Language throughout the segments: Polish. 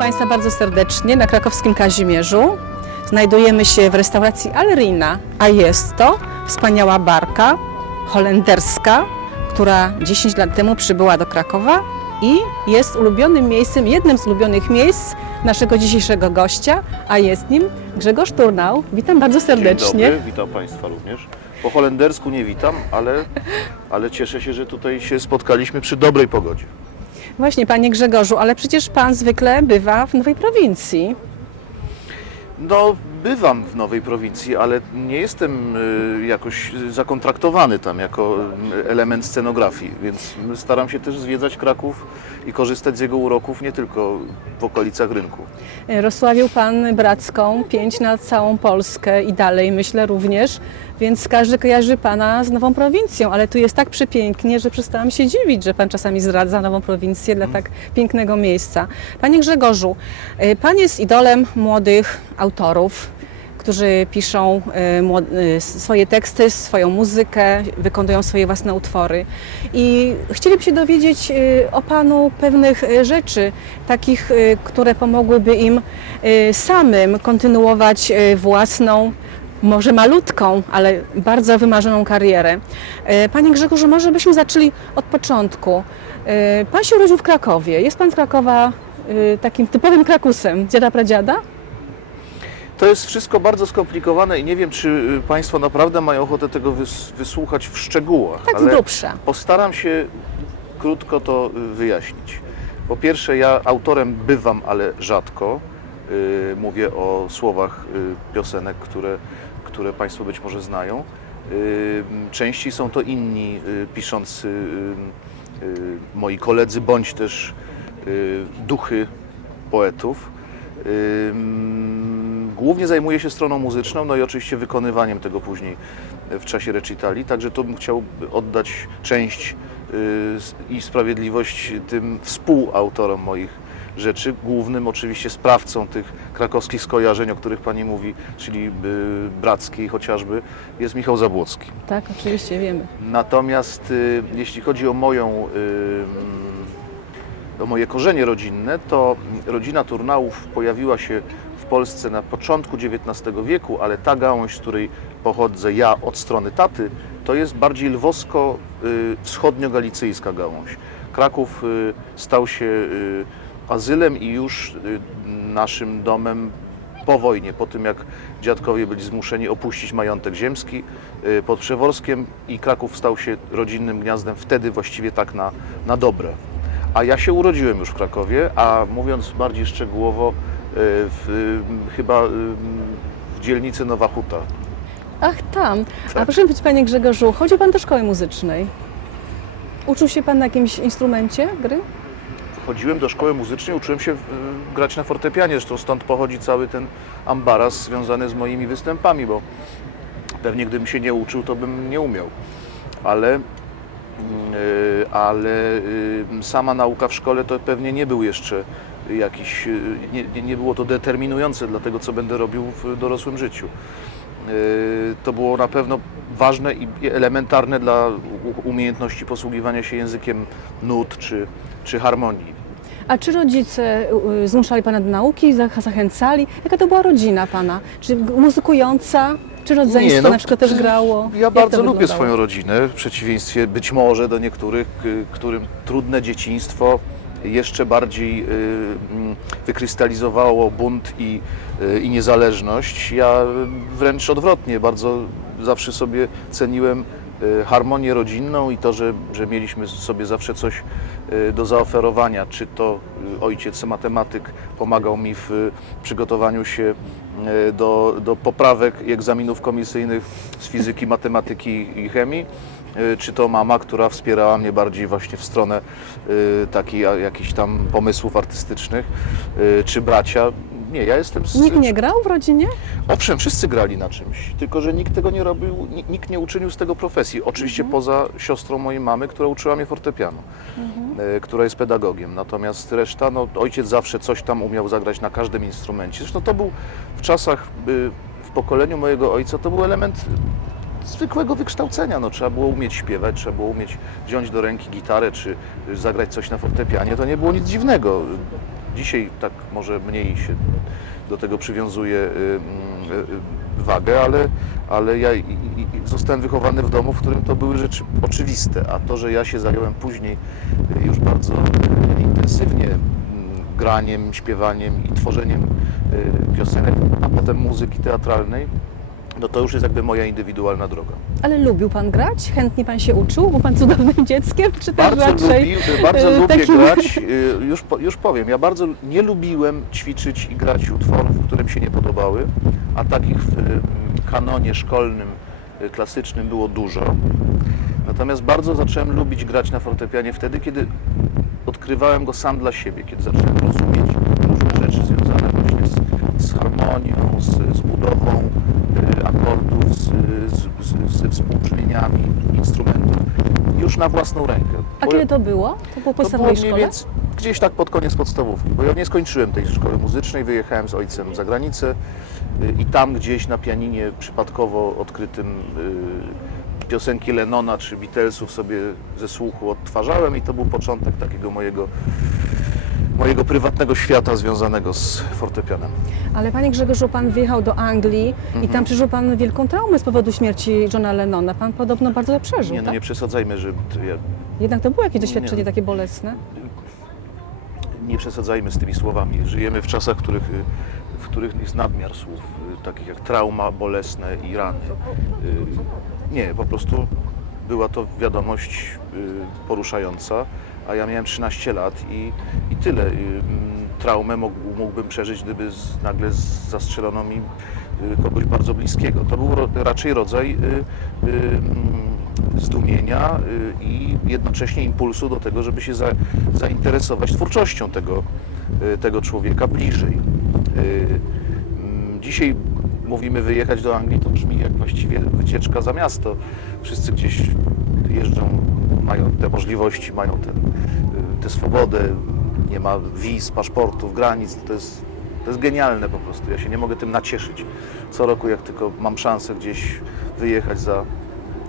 Państwa bardzo serdecznie na krakowskim Kazimierzu. Znajdujemy się w restauracji Alrina, a jest to wspaniała barka holenderska, która 10 lat temu przybyła do Krakowa i jest ulubionym miejscem, jednym z ulubionych miejsc naszego dzisiejszego gościa, a jest nim Grzegorz Turnał. Witam bardzo serdecznie. Dzień dobry, witam Państwa również. Po holendersku nie witam, ale, ale cieszę się, że tutaj się spotkaliśmy przy dobrej pogodzie. Właśnie, Panie Grzegorzu, ale przecież Pan zwykle bywa w Nowej Prowincji. No, bywam w nowej prowincji, ale nie jestem y, jakoś zakontraktowany tam jako y, element scenografii, więc staram się też zwiedzać Kraków i korzystać z jego uroków nie tylko w okolicach rynku. Rozsławił Pan Bracką, pięć na całą Polskę i dalej, myślę również, więc każdy kojarzy Pana z Nową Prowincją, ale tu jest tak przepięknie, że przestałam się dziwić, że Pan czasami zdradza Nową Prowincję dla tak pięknego miejsca. Panie Grzegorzu, y, Pan jest idolem młodych autorów, którzy piszą y, y, swoje teksty, swoją muzykę, wykonują swoje własne utwory. I chcieliby się dowiedzieć o Panu pewnych rzeczy, takich, które pomogłyby im samym kontynuować własną, może malutką, ale bardzo wymarzoną karierę. Y, Panie Grzegorzu, może byśmy zaczęli od początku. Y, Pan się urodził w Krakowie. Jest Pan z Krakowa y, takim typowym krakusem, dziada pradziada? To jest wszystko bardzo skomplikowane i nie wiem, czy Państwo naprawdę mają ochotę tego wys- wysłuchać w szczegółach. Tak z grubsza. Postaram się krótko to wyjaśnić. Po pierwsze, ja autorem bywam, ale rzadko. Mówię o słowach piosenek, które, które Państwo być może znają. Częściej są to inni y, piszący, y, y, moi koledzy, bądź też duchy poetów. Głównie zajmuję się stroną muzyczną, no i oczywiście wykonywaniem tego później w czasie recitali, także tu bym chciał oddać część i sprawiedliwość tym współautorom moich rzeczy. Głównym oczywiście sprawcą tych krakowskich skojarzeń, o których Pani mówi, czyli y, Brackiej chociażby, jest Michał Zabłocki. Tak, oczywiście wiemy. Natomiast y, jeśli chodzi o moją, y, o moje korzenie rodzinne, to rodzina Turnałów pojawiła się w Polsce na początku XIX wieku, ale ta gałąź, z której pochodzę ja od strony taty, to jest bardziej lwowsko-wschodnio-galicyjska gałąź. Kraków stał się azylem i już y, naszym domem po wojnie, po tym jak dziadkowie byli zmuszeni opuścić majątek ziemski y, pod Przeworskiem i Kraków stał się rodzinnym gniazdem wtedy właściwie tak na, na dobre. A ja się urodziłem już w Krakowie, a mówiąc bardziej szczegółowo, y, w, chyba w dzielnicy Nowa Huta. Ach, tam. A Tak. proszę powiedzieć, Panie Grzegorzu, chodził Pan do szkoły muzycznej? Uczył się Pan na jakimś instrumencie gry? Chodziłem do szkoły muzycznej, uczyłem się y, grać na fortepianie, zresztą stąd pochodzi cały ten ambaras związany z moimi występami, bo pewnie gdybym się nie uczył, to bym nie umiał. Ale, y, ale y, sama nauka w szkole to pewnie nie był jeszcze jakiś, y, nie, nie- było to determinujące dla tego, co będę robił w dorosłym życiu. Y, To było na pewno ważne i elementarne dla umiejętności posługiwania się językiem nut czy, czy harmonii. A czy rodzice y, zmuszali Pana do nauki, zach- zachęcali? Jaka to była rodzina Pana? Czy muzykująca? Czy rodzeństwo Nie, no, na przykład też grało? Ja Jak bardzo lubię swoją rodzinę, w przeciwieństwie być może do niektórych, y, którym trudne dzieciństwo jeszcze bardziej y, mm, wykrystalizowało bunt i, y, i niezależność. Ja wręcz odwrotnie, bardzo zawsze sobie ceniłem y, harmonię rodzinną i to, że, że mieliśmy sobie zawsze coś y, do zaoferowania. Czy to y, ojciec matematyk pomagał mi w y, przygotowaniu się y, do, do poprawek i egzaminów komisyjnych z fizyki, matematyki i chemii, y, czy to mama, która wspierała mnie bardziej właśnie w stronę y, takich jakichś tam pomysłów artystycznych, y, czy bracia. Nie, ja jestem z, Nikt nie grał w rodzinie? Owszem, wszyscy grali na czymś, tylko że nikt tego nie robił, ni- nikt nie uczynił z tego profesji. Oczywiście poza siostrą mojej mamy, która uczyła mnie fortepianu, e, która jest pedagogiem. Natomiast reszta, no ojciec zawsze coś tam umiał zagrać na każdym instrumencie. Zresztą to był w czasach, w pokoleniu mojego ojca, to był element zwykłego wykształcenia. No, trzeba było umieć śpiewać, trzeba było umieć wziąć do ręki gitarę czy zagrać coś na fortepianie. To nie było nic dziwnego. Dzisiaj tak może mniej się do tego przywiązuje y, y, y, wagę, ale, ale ja zostałem wychowany w domu, w którym to były rzeczy oczywiste, a to, że ja się zająłem później już bardzo intensywnie mm, graniem, śpiewaniem i tworzeniem piosenek, a potem muzyki teatralnej, no to już jest jakby moja indywidualna droga. Ale lubił pan grać? Chętnie pan się uczył? Był pan cudownym dzieckiem? Czy też Bardzo, raczej lubi, bardzo e, lubię grać, y, już, już powiem, ja bardzo nie lubiłem ćwiczyć i grać utworów, które mi się nie podobały, a takich w y, kanonie szkolnym, y, klasycznym było dużo. Natomiast bardzo zacząłem lubić grać na fortepianie wtedy, kiedy odkrywałem go sam dla siebie, kiedy zacząłem rozumieć różne rzeczy związane właśnie z, z harmonią, z, z budową y, akordów, z, z, z, ze współbrzmieniami instrumentów, już na własną rękę. A Bo- kiedy to było? To było w to było szkole? gdzieś tak pod koniec podstawówki, bo ja nie skończyłem tej szkoły muzycznej, wyjechałem z ojcem za granicę y, i tam gdzieś na pianinie przypadkowo odkrytym y, piosenki Lennona czy Beatlesów sobie ze słuchu odtwarzałem i to był początek takiego mojego, mojego prywatnego świata związanego z fortepianem. Ale panie Grzegorzu, pan wyjechał do Anglii i Mhm. tam przeżył pan wielką traumę z powodu śmierci Johna Lennona. Pan podobno bardzo to przeżył, Nie, no tak? nie przesadzajmy, że ja, Jednak to było jakieś doświadczenie Nie. takie bolesne. nie przesadzajmy z tymi słowami. Żyjemy w czasach, w których, y, w których jest nadmiar słów, y, takich jak trauma, bolesne i rany. Y, Nie, po prostu była to wiadomość y, poruszająca, a ja miałem 13 lat i, i tyle. Mm, Traumę mógł, mógłbym przeżyć, gdyby nagle zastrzelono mi y, kogoś bardzo bliskiego. To był raczej rodzaj y, y, mm, zdumienia i jednocześnie impulsu do tego, żeby się za, zainteresować twórczością tego, tego człowieka bliżej. Mm, Dzisiaj mówimy wyjechać do Anglii, to brzmi jak właściwie wycieczka za miasto. Wszyscy gdzieś jeżdżą, mają te możliwości, mają ten, y, tę swobodę, nie ma wiz, paszportów, granic. To jest, to jest genialne po prostu. Ja się nie mogę tym nacieszyć. Co roku, jak tylko mam szansę gdzieś wyjechać za,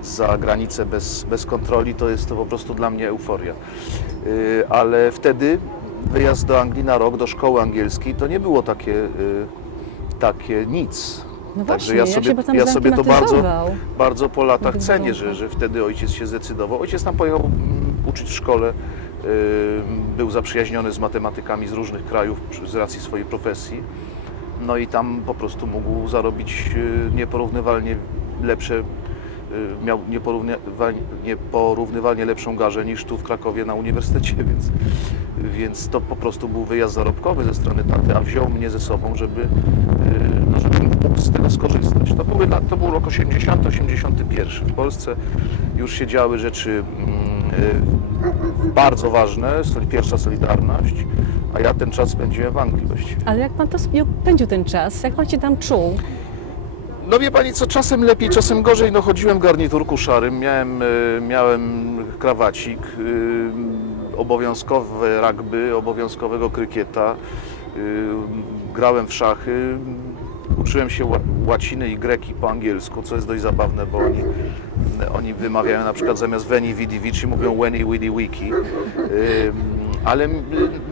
za granicę bez, bez kontroli, to jest to po prostu dla mnie euforia. Y, Ale wtedy wyjazd do Anglii na rok, do szkoły angielskiej, to nie było takie, y, takie nic. No Także właśnie, ja jak sobie, się ja sobie to bardzo, bardzo po latach cenię, że, że wtedy ojciec się zdecydował. Ojciec tam pojechał mm, uczyć w szkole, y, był zaprzyjaźniony z matematykami z różnych krajów z racji swojej profesji. No i tam po prostu mógł zarobić y, nieporównywalnie lepsze, y, miał nieporównywalnie, nieporównywalnie lepszą garzę niż tu w Krakowie na uniwersytecie, więc, więc to po prostu był wyjazd zarobkowy ze strony taty, a wziął mnie ze sobą, żeby, y, no, żebym mógł z tego skorzystać. To, były, to był rok 80-81. W Polsce już się działy rzeczy mm, y, bardzo ważne, pierwsza Solidarność, a ja ten czas spędziłem w Anglii właściwie. Ale jak pan to sp- pędził ten czas? Jak pan się tam czuł? No wie pani co, czasem lepiej, czasem gorzej. No chodziłem w garniturku szarym, miałem, e, miałem krawacik, e, obowiązkowe rugby, obowiązkowego krykieta, e, grałem w szachy, uczyłem się ła- łaciny i greki po angielsku, co jest dość zabawne, bo oni, oni wymawiają na przykład zamiast veni vidi vici mówią weni widi wiki. Ale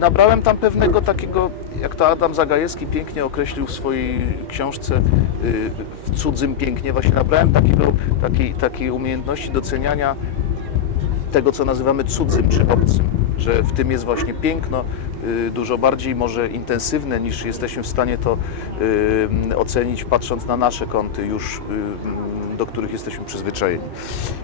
nabrałem tam pewnego takiego, jak to Adam Zagajewski pięknie określił w swojej książce y, w cudzym pięknie, właśnie nabrałem takiego, takiej, takiej umiejętności doceniania tego, co nazywamy cudzym czy obcym, że w tym jest właśnie piękno, y, dużo bardziej może intensywne niż jesteśmy w stanie to y, ocenić patrząc na nasze kąty już, y, mm, do których jesteśmy przyzwyczajeni.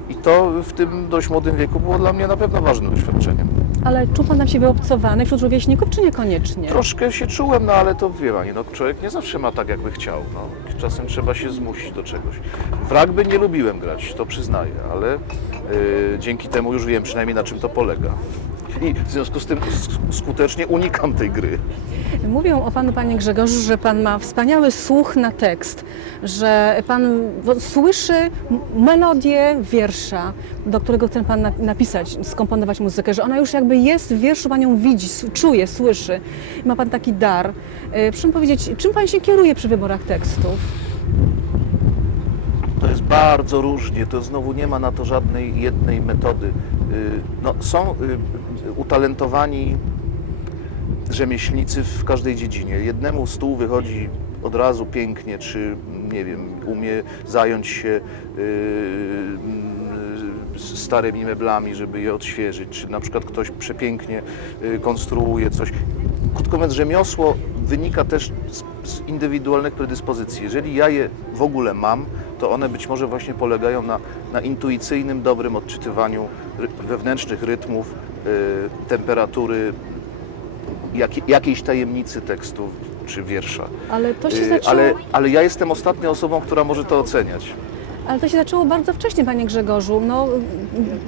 I to w tym dość młodym wieku było dla mnie na pewno ważnym doświadczeniem. Ale czuł pan tam siebie obcowany wśród rówieśników, czy niekoniecznie? Troszkę się czułem, no ale to wie pani, no, człowiek nie zawsze ma tak, jakby chciał. No. Czasem trzeba się zmusić do czegoś. W rugby nie lubiłem grać, to przyznaję, ale y, dzięki temu już wiem przynajmniej na czym to polega. I w związku z tym sk- skutecznie unikam tej gry. Mówią o panu, panie Grzegorzu, że pan ma wspaniały słuch na tekst, że pan słyszy melodię wiersza, do którego chce pan na- napisać, skomponować muzykę, że ona już jakby jest w wierszu, pan ją widzi, czuje, słyszy. Ma pan taki dar. E, Proszę powiedzieć, czym pan się kieruje przy wyborach tekstów? To jest bardzo różnie, to znowu nie ma na to żadnej jednej metody. Y, No, są y, utalentowani rzemieślnicy w każdej dziedzinie. Jednemu stół wychodzi od razu pięknie, czy nie wiem, umie zająć się y, y, starymi meblami, żeby je odświeżyć, czy na przykład ktoś przepięknie y, konstruuje coś. Krótko mówiąc, rzemiosło wynika też z, z indywidualnych predyspozycji. Jeżeli ja je w ogóle mam, to one być może właśnie polegają na, na intuicyjnym, dobrym odczytywaniu wewnętrznych rytmów, temperatury, jak, jakiejś tajemnicy tekstu czy wiersza. Ale to się Y, zaczęło... ale, ale ja jestem ostatnią osobą, która może to oceniać. Ale to się zaczęło bardzo wcześnie, panie Grzegorzu. No,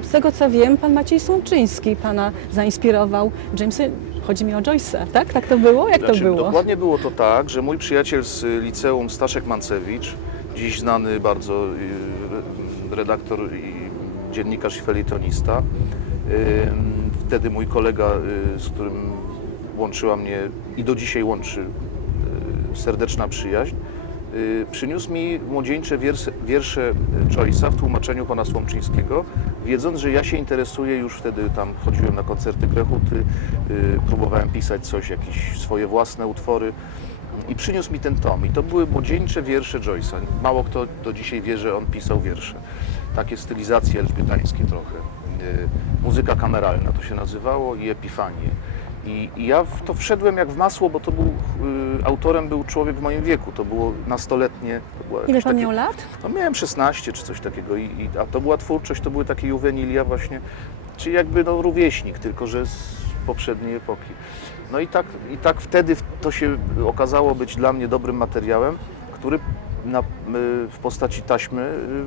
z tego co wiem, pan Maciej Słomczyński pana zainspirował. Jamesy, chodzi mi o Joyce'a, tak? Tak to było? Jak to Znaczy, było? Dokładnie było to tak, że mój przyjaciel z y, liceum Staszek Mancewicz, dziś znany bardzo y, re- redaktor i dziennikarz i felietonista, y, wtedy mój kolega, y, z którym łączyła mnie i do dzisiaj łączy y, serdeczna przyjaźń, y, przyniósł mi młodzieńcze wiersze, wiersze Joyce'a w tłumaczeniu pana Słomczyńskiego, wiedząc, że ja się interesuję już wtedy, tam chodziłem na koncerty Grechuty, próbowałem pisać coś, jakieś swoje własne utwory i przyniósł mi ten tom. I to były młodzieńcze wiersze Joyce'a. Mało kto do dzisiaj wie, że on pisał wiersze. Takie stylizacje elżbietańskie trochę. Y, Muzyka kameralna to się nazywało i epifanie. I, I ja w to wszedłem jak w masło, bo to był, y, autorem był człowiek w moim wieku. To było nastoletnie. To Ile pan miał lat? no miałem 16 czy coś takiego, i, i, a to była twórczość, to były takie juwenilia właśnie, czyli jakby no rówieśnik, tylko że z poprzedniej epoki. No i tak, i tak wtedy to się okazało być dla mnie dobrym materiałem, który na, y, w postaci taśmy y,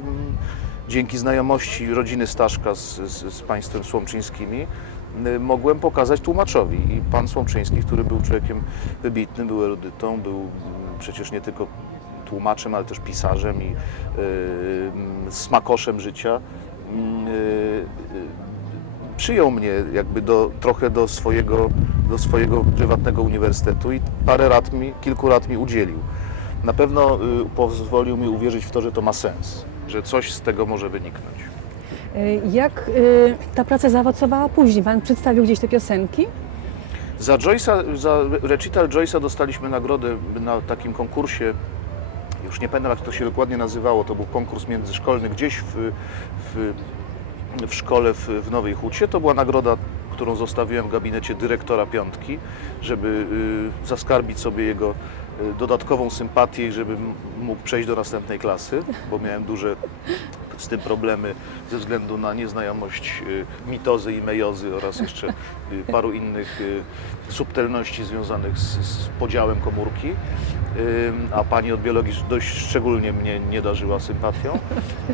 dzięki znajomości rodziny Staszka z, z, z państwem Słomczyńskimi y, mogłem pokazać tłumaczowi. I pan Słomczyński, który był człowiekiem wybitnym, był erudytą, był przecież nie tylko tłumaczem, ale też pisarzem i y, mm, smakoszem życia. Mm, y, y, przyjął mnie jakby do, trochę do swojego, do swojego prywatnego uniwersytetu i parę lat mi, kilku lat mi udzielił. Na pewno y, pozwolił mi uwierzyć w to, że to ma sens, że coś z tego może wyniknąć. Y, Jak y, ta praca zaowocowała później? Pan przedstawił gdzieś te piosenki? Za Joyce'a, za recital Joyce'a dostaliśmy nagrodę na takim konkursie, już nie pamiętam jak to się dokładnie nazywało, to był konkurs międzyszkolny gdzieś w, w, w szkole w, w Nowej Hucie. To była nagroda, którą zostawiłem w gabinecie dyrektora Piątki, żeby y, zaskarbić sobie jego dodatkową sympatię i żeby m- mógł przejść do następnej klasy, bo miałem duże z tym problemy ze względu na nieznajomość y, mitozy i mejozy oraz jeszcze y, paru innych y, subtelności związanych z, z podziałem komórki. Y, A pani od biologii dość szczególnie mnie nie darzyła sympatią.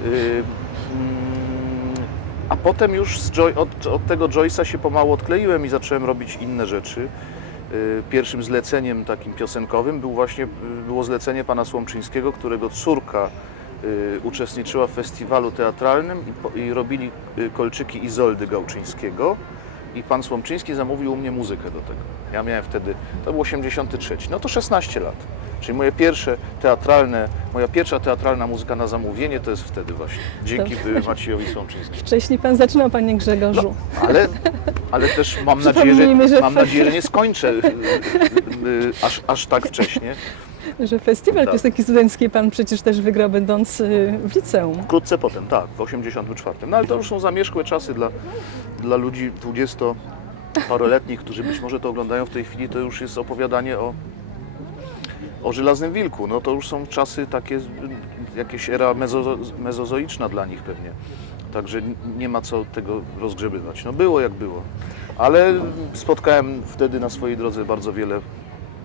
Y, mm, A potem już od, od tego Joyce'a się pomału odkleiłem i zacząłem robić inne rzeczy. Y, Pierwszym zleceniem takim piosenkowym był właśnie, y, było zlecenie pana Słomczyńskiego, którego córka y, uczestniczyła w festiwalu teatralnym i, i robili kolczyki Izoldy Gałczyńskiego i pan Słomczyński zamówił u mnie muzykę do tego. Ja miałem wtedy, to był 83, no to 16 lat. Czyli moje pierwsze teatralne, moja pierwsza teatralna muzyka na zamówienie to jest wtedy właśnie, dzięki y, Maciejowi Słomczyńskiemu. Wcześniej pan zaczynał, panie Grzegorzu. Ale, ale też mam nadzieję, że, że mam nadzieję, że nie skończę y, y, aż, aż tak wcześnie. Że festiwal Tak. piosenki studenckiej pan przecież też wygrał, będąc y, w liceum. Wkrótce potem, tak, w 84. No ale to już są zamierzchłe czasy dla, dla ludzi 20-paroletnich, którzy być może to oglądają w tej chwili, to już jest opowiadanie o, o żelaznym wilku. No to już są czasy takie, jakieś era mezo, mezozoiczna dla nich pewnie. Także nie ma co tego rozgrzebywać. No było jak było. Ale spotkałem wtedy na swojej drodze bardzo wiele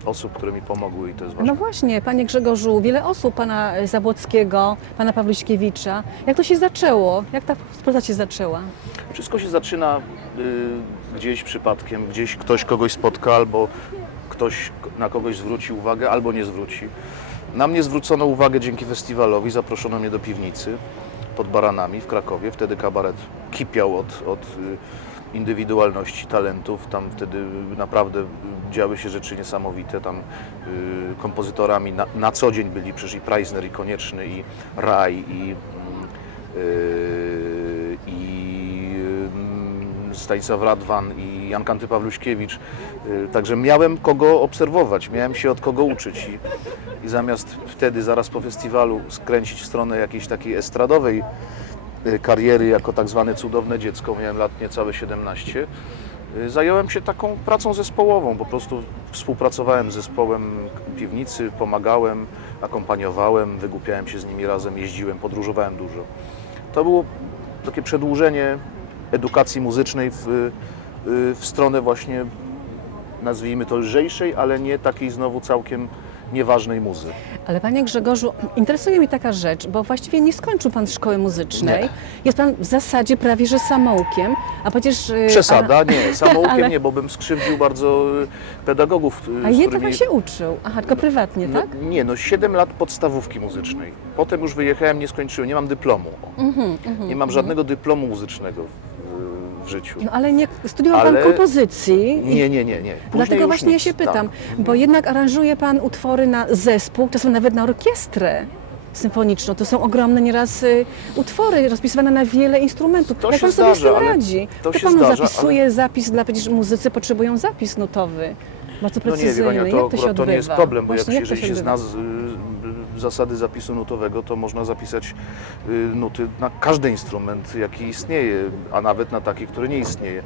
osób, które mi pomogły i to jest ważne. No właśnie, panie Grzegorzu, wiele osób, pana Zabłockiego, pana Pawluśkiewicza. Jak to się zaczęło? Jak ta współpraca się zaczęła? Wszystko się zaczyna y, gdzieś przypadkiem, gdzieś ktoś kogoś spotka, albo ktoś na kogoś zwróci uwagę, albo nie zwróci. Na mnie zwrócono uwagę dzięki festiwalowi, zaproszono mnie do piwnicy pod Baranami w Krakowie. Wtedy kabaret kipiał od, od y, indywidualności, talentów. Tam wtedy naprawdę działy się rzeczy niesamowite. Tam y, kompozytorami na, na co dzień byli przecież i Preisner, i Konieczny, i Raj, i y, i y, Stanisław Radwan i Jan Kanty Pawluśkiewicz. Y, Także miałem kogo obserwować, miałem się od kogo uczyć i, i zamiast wtedy zaraz po festiwalu skręcić w stronę jakiejś takiej estradowej kariery jako tak zwane cudowne dziecko, miałem lat niecałe 17, y, zająłem się taką pracą zespołową, po prostu współpracowałem z zespołem piwnicy, pomagałem, akompaniowałem, wygłupiałem się z nimi razem, jeździłem, podróżowałem dużo. To było takie przedłużenie edukacji muzycznej w, y, w stronę właśnie, nazwijmy to lżejszej, ale nie takiej znowu całkiem nieważnej muzy. Ale panie Grzegorzu, interesuje mnie taka rzecz, bo właściwie nie skończył pan szkoły muzycznej. Nie. Jest pan w zasadzie prawie że samoukiem, a przecież... y, Przesada? Nie, samoukiem ale- nie, bo bym skrzywdził bardzo y, pedagogów, y, A, a z ile którymi... pan się uczył? Aha, tylko prywatnie, No, tak? nie, no 7 lat podstawówki muzycznej. Potem już wyjechałem, nie skończyłem, nie mam dyplomu. Mhm, mhm, Nie mam żadnego dyplomu muzycznego w, życiu. No ale nie studiował pan Ale- kompozycji. Nie, nie, nie, nie. Później Dlatego właśnie ja nic, się pytam, tak. bo jednak aranżuje pan utwory na zespół, czasem nawet na orkiestrę symfoniczną. To są ogromne nieraz y, utwory rozpisywane na wiele instrumentów. To Jak się pan sobie z zdarza, tym ale radzi? to Kto się panu zdarza, zapisuje zapis dla przecież muzycy potrzebują zapis nutowy. Bardzo No nie, precyzyjny. To, jak to się to nie jest problem, bo jak, Właśnie, jeżeli to się odbywa? zna z, zasady zapisu nutowego, to można zapisać y, nuty na każdy instrument, jaki istnieje, a nawet na taki, który nie istnieje.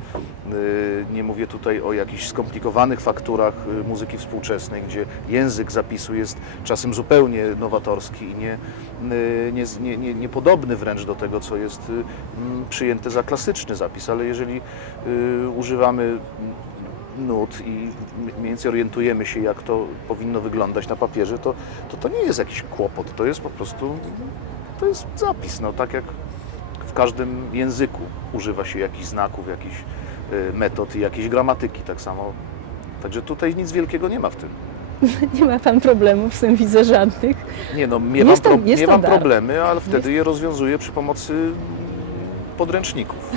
Y, Nie mówię tutaj o jakichś skomplikowanych fakturach y, muzyki współczesnej, gdzie język zapisu jest czasem zupełnie nowatorski i nie, nie, nie, nie, niepodobny wręcz do tego, co jest przyjęte za klasyczny zapis, ale jeżeli używamy nut i mniej więcej orientujemy się, jak to powinno wyglądać na papierze, to to, to nie jest jakiś kłopot, to jest po prostu to jest zapis, no tak jak w każdym języku używa się jakichś znaków, jakichś y, metod i jakiejś gramatyki tak samo. Także tutaj nic wielkiego nie ma w tym. Nie ma pan problemów z tym, widzę żadnych. Nie no, miewam, Jest to- pro, jest miewam problemy, ale wtedy je rozwiązuję przy pomocy podręczników.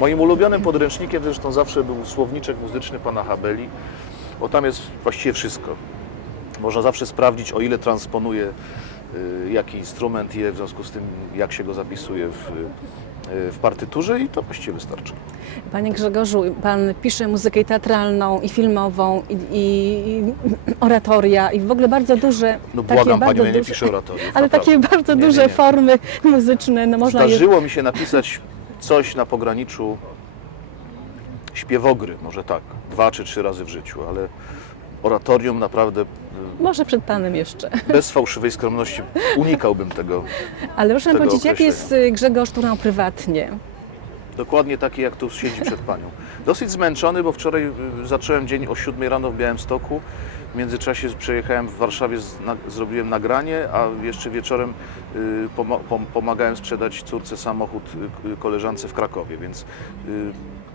Moim ulubionym podręcznikiem zresztą zawsze był słowniczek muzyczny pana Habeli, bo tam jest właściwie wszystko. Można zawsze sprawdzić, o ile transponuje y, jaki instrument je, w związku z tym, jak się go zapisuje w, w partyturze i to właściwie wystarczy. Panie Grzegorzu, pan pisze muzykę i teatralną, i filmową, i, i oratoria, i w ogóle bardzo duże. No błagam panią, ja nie duże- piszę oratoriów. Ale naprawdę. takie bardzo Nie, nie, duże nie. formy muzyczne, no można je... Zdarzyło mi się napisać coś na pograniczu śpiewogry, może tak, dwa czy trzy razy w życiu, ale oratorium naprawdę y, Może przed panem jeszcze. bez fałszywej skromności unikałbym tego. Ale proszę nam Tego powiedzieć, jak jest y, Grzegorz Turał prywatnie? Dokładnie taki, jak tu siedzi przed panią. Dosyć zmęczony, bo wczoraj y, zacząłem dzień o 7 rano w Białymstoku. W międzyczasie przejechałem w Warszawie, zrobiłem nagranie, a jeszcze wieczorem y, pomagałem sprzedać córce samochód koleżance w Krakowie, więc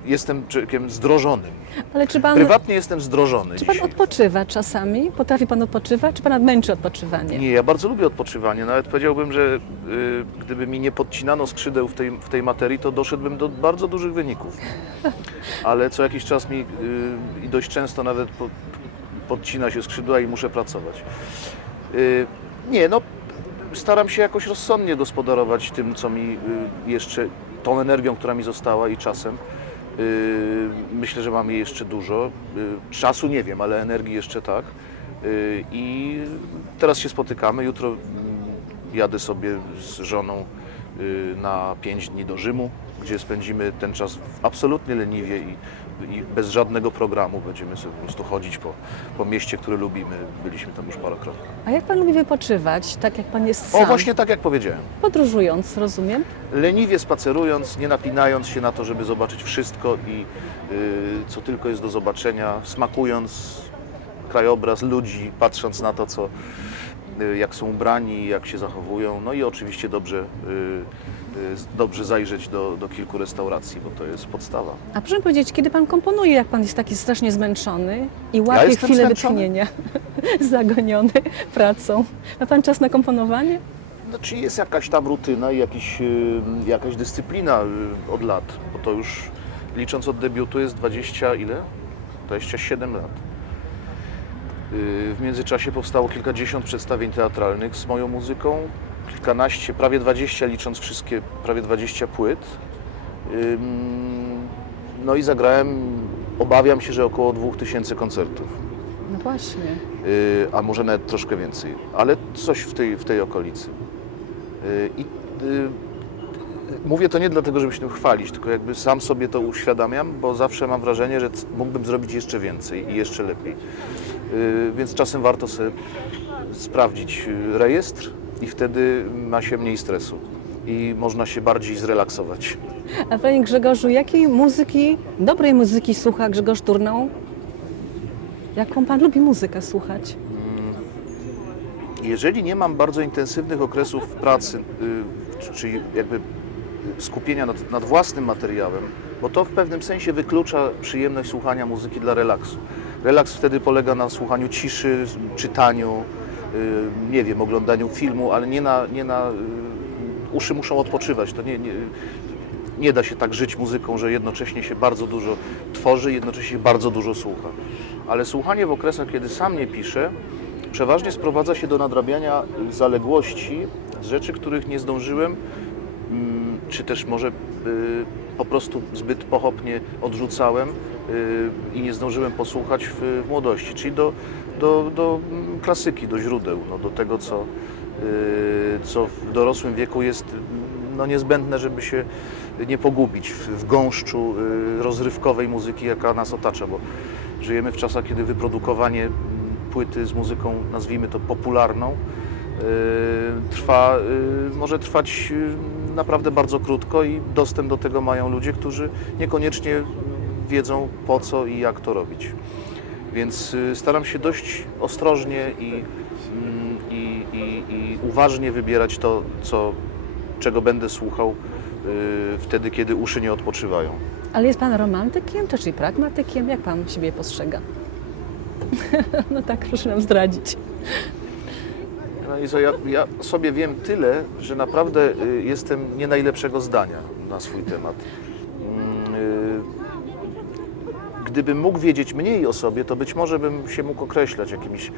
jestem człowiekiem zdrożonym. Ale czy pan, Prywatnie jestem zdrożony czy pan dzisiaj. odpoczywa czasami? Potrafi pan odpoczywać? Czy pana męczy odpoczywanie? Nie, ja bardzo lubię odpoczywanie. Nawet powiedziałbym, że y, gdyby mi nie podcinano skrzydeł w tej, w tej materii, to doszedłbym do bardzo dużych wyników. Ale co jakiś czas mi y, i dość często nawet po, podcina się skrzydła i muszę pracować. Y, nie, no staram się jakoś rozsądnie gospodarować tym, co mi y, jeszcze, tą energią, która mi została i czasem. Y, Myślę, że mam jej jeszcze dużo. Y, Czasu nie wiem, ale energii jeszcze tak. Y, I teraz się spotykamy. Jutro mm, jadę sobie z żoną na 5 dni do Rzymu, gdzie spędzimy ten czas absolutnie leniwie i, i bez żadnego programu. Będziemy sobie po prostu chodzić po, po mieście, które lubimy. Byliśmy tam już parokrotnie. A jak pan lubi wypoczywać, tak jak pan jest sam? O, właśnie tak jak powiedziałem. Podróżując, rozumiem? leniwie spacerując, nie napinając się na to, żeby zobaczyć wszystko i y, co tylko jest do zobaczenia, smakując krajobraz ludzi, patrząc na to, co, y, jak są ubrani, jak się zachowują, no i oczywiście dobrze, y, dobrze zajrzeć do, do kilku restauracji, bo to jest podstawa. A proszę mi powiedzieć, kiedy pan komponuje, jak pan jest taki strasznie zmęczony i łapie jestem chwilę zmęczony? wytchnienia, zagoniony pracą, ma pan czas na komponowanie? Znaczy jest jakaś tam rutyna i jakiś, y, jakaś dyscyplina y, od lat, bo to już licząc od debiutu jest 20 ile? 27 lat. Y, W międzyczasie powstało kilkadziesiąt przedstawień teatralnych z moją muzyką, kilkanaście, prawie 20, licząc wszystkie, prawie 20 płyt. No i zagrałem, obawiam się, że około 2000 koncertów. No właśnie. Y, a może nawet troszkę więcej, ale coś w tej, w tej okolicy. Y, I y, mówię to nie dlatego, żeby się tym chwalić, tylko jakby sam sobie to uświadamiam, bo zawsze mam wrażenie, że mógłbym zrobić jeszcze więcej i jeszcze lepiej. Więc czasem warto sobie sprawdzić rejestr i wtedy ma się mniej stresu i można się bardziej zrelaksować. A Panie Grzegorzu, jakiej muzyki, dobrej muzyki słucha Grzegorz Turnał? Jaką Pan lubi muzykę słuchać? Jeżeli nie mam bardzo intensywnych okresów pracy, y, czyli jakby skupienia nad, nad własnym materiałem, bo to w pewnym sensie wyklucza przyjemność słuchania muzyki dla relaksu. Relaks wtedy polega na słuchaniu ciszy, czytaniu, y, nie wiem, oglądaniu filmu, ale nie na, nie na y, uszy muszą odpoczywać. To nie, nie, nie da się tak żyć muzyką, że jednocześnie się bardzo dużo tworzy, jednocześnie bardzo dużo słucha. Ale słuchanie w okresach, kiedy sam nie piszę, przeważnie sprowadza się do nadrabiania zaległości z rzeczy, których nie zdążyłem, mm, czy też może y, po prostu zbyt pochopnie odrzucałem y, i nie zdążyłem posłuchać w młodości, czyli do, do, do klasyki, do źródeł, no, do tego, co, y, co w dorosłym wieku jest mm, no, niezbędne, żeby się nie pogubić w, w gąszczu y, rozrywkowej muzyki, jaka nas otacza, bo żyjemy w czasach, kiedy wyprodukowanie płyty z muzyką, nazwijmy to popularną, y, trwa, może trwać naprawdę bardzo krótko i dostęp do tego mają ludzie, którzy niekoniecznie wiedzą po co i jak to robić. Więc y, staram się dość ostrożnie i, mm, i, i, i uważnie wybierać to, co, czego będę słuchał y, wtedy, kiedy uszy nie odpoczywają. Ale jest Pan romantykiem, czy czyli pragmatykiem? Jak Pan siebie postrzega? no tak, proszę nam zdradzić. No i co, ja, ja sobie wiem tyle, że naprawdę y, jestem nie najlepszego zdania na swój temat. Mm, y, Gdybym mógł wiedzieć mniej o sobie, to być może bym się mógł określać jakimiś y,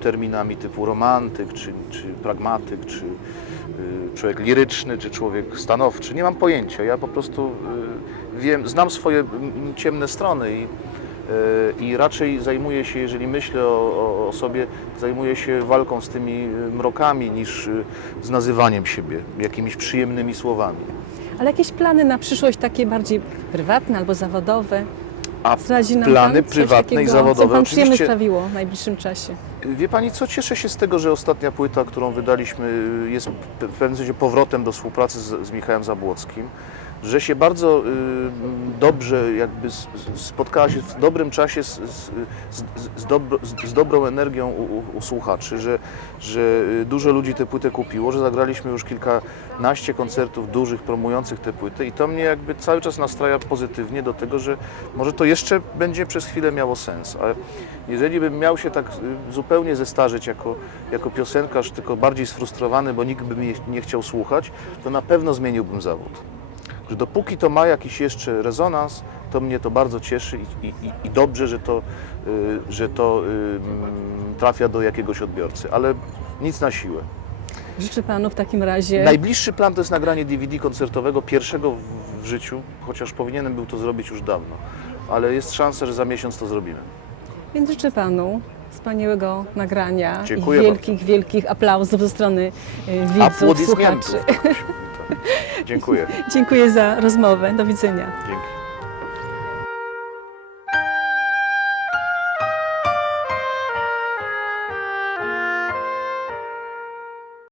terminami typu romantyk, czy, czy pragmatyk, czy y, człowiek liryczny, czy człowiek stanowczy. Nie mam pojęcia. Ja po prostu y, wiem, znam swoje ciemne strony i, i raczej zajmuję się, jeżeli myślę o, o, sobie, zajmuję się walką z tymi mrokami niż z nazywaniem siebie jakimiś przyjemnymi słowami. Ale jakieś plany na przyszłość takie bardziej prywatne albo zawodowe? A nam plany pan prywatne i zawodowe Co Pan przyjemnie oczywiście sprawiło w najbliższym czasie? Wie Pani co, cieszę się z tego, że ostatnia płyta, którą wydaliśmy jest w pewnym sensie powrotem do współpracy z, z Michałem Zabłockim, że się bardzo y, dobrze jakby spotkała się w dobrym czasie z, z, z, dobro, z, dobrą energią u, u, słuchaczy, że, że y, dużo ludzi tę płytę kupiło, że zagraliśmy już kilkanaście koncertów dużych, promujących tę płytę i to mnie jakby cały czas nastraja pozytywnie do tego, że może to jeszcze będzie przez chwilę miało sens. A jeżeli bym miał się tak y, zupełnie zestarzeć jako, jako piosenkarz, tylko bardziej sfrustrowany, bo nikt by mnie nie chciał słuchać, to na pewno zmieniłbym zawód. Że dopóki to ma jakiś jeszcze rezonans, to mnie to bardzo cieszy i, i, i- dobrze, że to, y, że to y, trafia do jakiegoś odbiorcy, ale nic na siłę. Życzę Panu w takim razie... Najbliższy plan to jest nagranie DVD koncertowego, pierwszego w, w życiu, chociaż powinienem był to zrobić już dawno, ale jest szansa, że za miesiąc to zrobimy. Więc życzę Panu wspaniałego nagrania Dziękuję i wielkich, wielkich aplauzów ze strony y, widzów, słuchaczy. Dziękuję. Dziękuję za rozmowę. Do widzenia. Dzięki.